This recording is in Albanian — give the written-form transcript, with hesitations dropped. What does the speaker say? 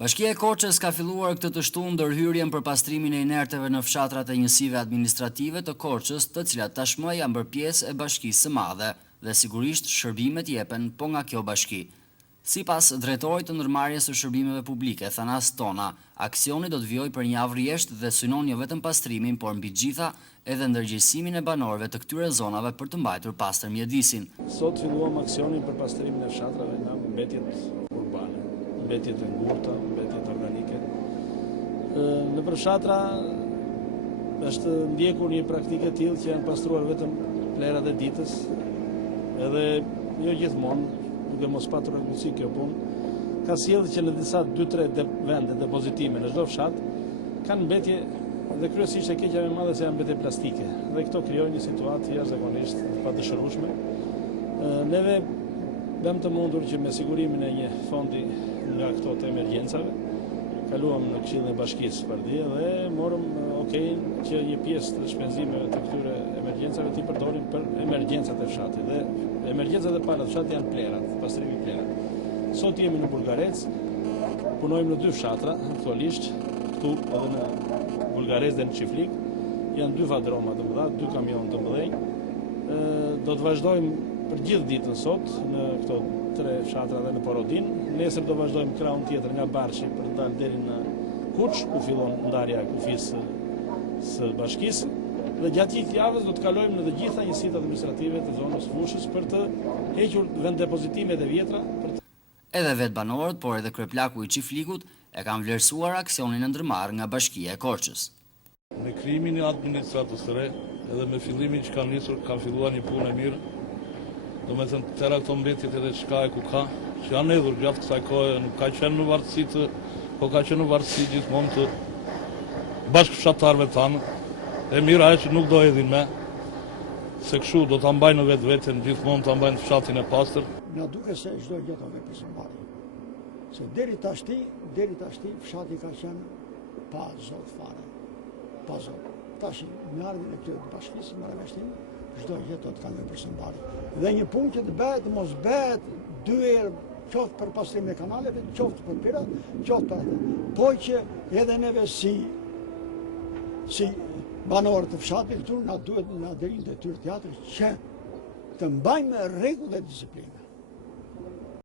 Bashkia e Korçës ka filluar këtë të shtunë ndërhyrjen për pastrimin e inerteve në fshatrat e njësive administrative të Korçës, të cilat tashmë janë bërë pjesë e Bashkisë së Madhe dhe sigurisht shërbimet jepen po nga kjo bashki. Sipas drejtorit të ndërmarrjes së shërbimeve publike, Thanas Tona, aksioni do të vijojë për një javë rresht dhe synon jo vetëm pastrimin, por mbi gjitha edhe ndërgjegjësimin e banorëve të këtyre zonave për të mbajtur pastër mjedisin. Sot filluam aksionin për pastrimin e fshatrave nga mbetjet urbane, mbetjet e ngurta, mbetjet organike. Në për fshatra është ndjekur një praktikë e tillë që janë pastruar vetëm plerat e ditës, edhe jo gjithmonë, duke mos patur rëndësi kjo punë, ka sjellë që në disa 2-3 vende depozitime në çdo fshat kanë mbetje dhe kryesisht e keqja më e madhe se janë mbetje plastike. Dhe këto krijojnë një situatë jashtëzakonisht të padëshirueshme. Neve bëmë të mundur që me sigurimin e një fondi nga këto të emergjencave, kaluam në Këshillin e Bashkisë Bardhë dhe morëm okejin që një pjesë të shpenzimeve të këtyre emergjencave t'i përdorim për emergjencat e fshatit. Dhe emergjencat e para të fshatit janë plerat, pastrimi i plerat. Sot jemi në Bullgarec, punojmë në 2 fshatra aktualisht, këtu edhe në Bullgarec dhe në Çiflik. Janë 2 vadroma të mëdha, 2 kamion të mëdhenj. Do të vazhdojmë për gjithë ditën sot në këto 3 fshatra dhe në Porodin. Nesër do vazhdojmë krahun tjetër nga Barshi për të dalë deri në Kuç, ku fillon ndarja e kufisë së bashkisë. Dhe gjatë gjithë javës do të kalojmë në të gjitha njësitë administrative të zonës Fushës për të hequr venddepozitimet e vjetra. Edhe vetë banorët, por edhe kryeplaku i Çiflikut e kanë vlerësuar aksionin e ndërmarrë nga Bashkia e Korçës. Me krijimin e administratës së re, edhe me fillimin që kanë nisur, ka filluar një punë e mirë. Domethënë tëra këto mbetjet edhe çka e ku ka, që janë hedhur gjatë kësaj kohe, nuk ka qenë në varësi po ka qenë në varësi gjithmonë të bashkëfshatarëve tanë. E mira e që nuk do hedhin me, se kështu do ta mbajnë vetveten, gjithmonë ta mbajnë fshatin e pastër. Na duket se çdo gjë do me përmbajtur. Se deri tashti fshati ka qenë pa zot fare. Pa zot. Tash me ardhin e këtyre të bashkisë me rrethim, çdo gjë do të kanë përmbajtur. Dhe një punë që të bëhet, mos bëhet 2 herë, qoftë për pastrimin e kanaleve, qoftë për pirat, qoftë për atë. Po që edhe neve si banorë të fshatit këtu na duhet na deri në detyrë teatrit që të mbajmë rregull dhe disiplinë.